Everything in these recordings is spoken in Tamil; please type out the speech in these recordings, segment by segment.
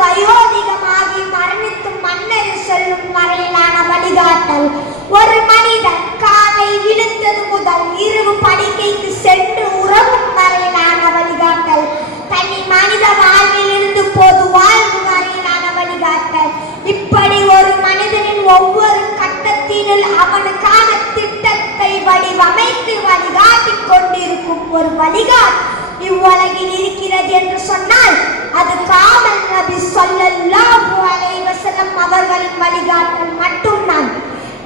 வயோதிகமாகி மரணித்து மன்னரை செல்லும் வரையிலான வழிகாட்டல். ஒரு மனிதன் காலை விழுந்தது முதல் இரவு படுக்கைக்கு சென்று உறவும் வரையிலான வழிகாட்டல். தனி மனித வாழ்வில் இருந்து பொது வாழ்வு வரையிலான வழிகாட்டல். இப்படி ஒரு மனிதனின் ஒவ்வொரு கட்டத்திலும் அவனுக்கான திட்டத்தை வடிவமைத்து வழிகாட்டி கொண்டிருக்கும் ஒரு வழிகாட்டு இவ்வுலகில் இருக்கிறது என்று சொன்னால் அது காமல் நபி ஸல்லல்லாஹு அலைஹி வஸல்லம் அவர்களின் வழிகாட்டல் மட்டும்தான்.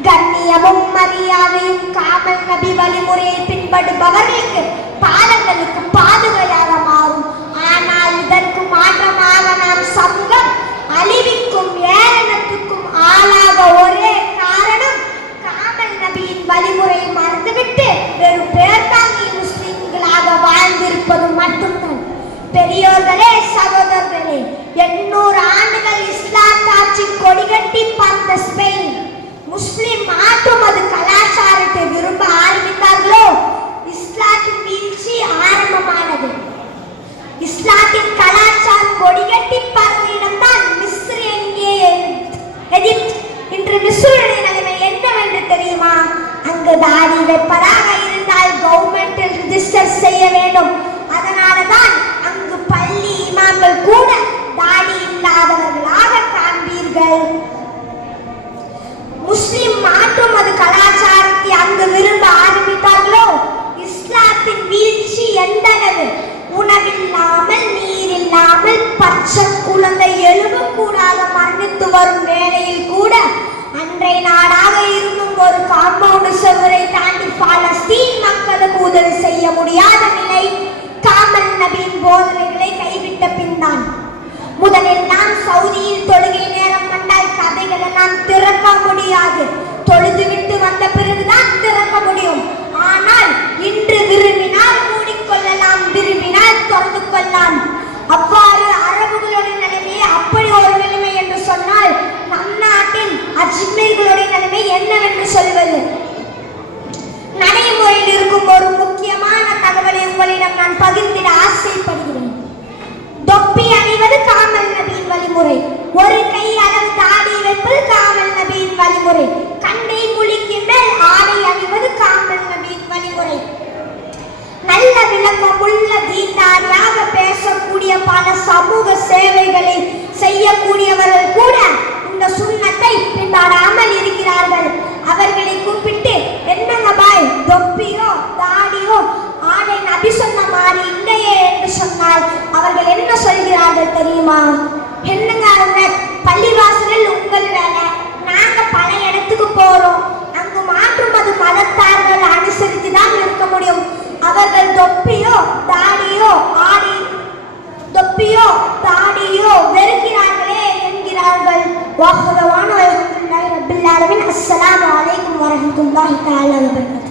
கண்ணியமும் மரியாதையும் காமல் நபி வழிமுறையை பின்பற்றுபவர்களுக்கு பாதங்களுக்கு பாதுகையாக மாறும். ஆனால் இதற்கு மாற்றமாக நாம் சமூகம் அழிவுக்கும் ஏளனத்துக்கும் ஆளாக ஒரே காரணம் காமல் நபியின் வழிமுறையை மறந்துவிட்டு வெறும் பேர்தாங்கி முஸ்லிம்களாக வாழ்ந்திருப்பது மட்டும்தான். பெரியோர்களே, சகோதரர்களே, 800 ஆண்டுகள் இஸ்லாம் ஆட்சி கொடிகட்டி பார்த்த ஸ்பெயின் முஸ்லிம் மாற்றும் அது கலாச்சாரத்தை விரும்ப ஆரம்பித்தார்களோ இஸ்லாத்தின் வீழ்ச்சி ஆரம்பமானது. இஸ்லாத்தின் கலாச்சாரம் கொடிகட்டி பார்த்த இடம்தான் மிஸ்ர். எங்கே எகிப்து. இன்று மிஸ்ருடைய நிலைமை என்னவென்று தெரியுமா? அங்கு தாடி வைப்பதாக இருந்தால் கவர்மெண்டில் ரிஜிஸ்டர் செய்ய வேண்டும். அதனாலதான் அங்கு பள்ளி இமாம்கள் கூட தாடி இல்லாதவர்களாக காண்பீர்கள். முஸ்லிம் மாற்றும் அது கலாச்சாரத்தை அங்கு விரும்ப ஆரம்பித்தார்களோ இஸ்லாத்தின் வீழ்ச்சி எந்தளவு. உணவில்லாமல் நீரில்லாமல் பச்சை குழந்தை எழுபக்கூடாத மரணித்து வரும் வேளையில் கூட அன்றைய நாடாக இருந்தும் ஒரு காம்பவுண்டு சுவரை தாண்டி பாலஸ்தீன் மக்களுக்கு உதவி செய்ய முடியாத நிலை காமல் நபியின் போதனைகளை கைவிட்ட பின்தான். முதலில் நாம் சவுதியில் தொழுகை நேரம் கண்டால் கதைகள் எல்லாம் திறக்க முடியாது. தொழுதுவிட்டு வந்த பிறகுதான் திறக்க முடியும். ஆனால் இன்று விரும்பினால் மூடிக்கொள்ளலாம், விரும்பினால் திறந்து கொள்ளலாம். அவ்வாறு அரபுகளுடைய நிலைமையை அப்படி ஒரு நிலைமை என்று சொன்னால் நம் நாட்டில் அஜ்மீர்களுடைய நிலைமை என்னவென்று சொல்வது? நடைமுறையில் இருக்கும் ஒரு முக்கியமான தகவலை உங்களிடம் நான் பகிர்ந்திட ஆசைப்படுகிறேன். தொப்பி அணிவது காமல் நபியின் வழிமுறை. ஒரு கை அளவு தாடி வைப்பது காமல் நபியின் வழிமுறை. கண்டை குளிக்கு மேல் ஆடை அணிவது காமல் நபியின் வழிமுறை. நல்ல விளக்கமுள்ள தீண்டாரியாக பேசக்கூடிய பல சமூக சேவைகளை செய்யக்கூடியவர்கள் கூட இந்த சுன்னத்தை பின்பற்றாமல் இருக்கிறார்கள். அவர்களை கூப்பிட்டு என்னங்க பாய், தொப்பியோ தாடியோ ஆடை நபி சொன்ன மாதிரி இல்லையே என்று சொன்னால் அவர்கள் என்ன சொல்கிறார்கள் தெரியுமா? என்னங்க பள்ளிவாசலில் உங்கள் வேலை, நாங்க பல இடத்துக்கு போறோம், அங்கு மாற்றும் அது மதத்தார்கள் அனுசரித்து தான் இருக்க முடியும். அவர்கள் தொப்பியோ தாடியோ வெறுக்கிறார்களே என்கிறார்கள். வாஹுதவான அல்ஹம்துலில்லாஹி ரப்பில் ஆலமீன். அஸ்ஸலாமு அலைக்கும் வரஹ்மத்துல்லாஹி தஆலா வபரகாத்துஹு.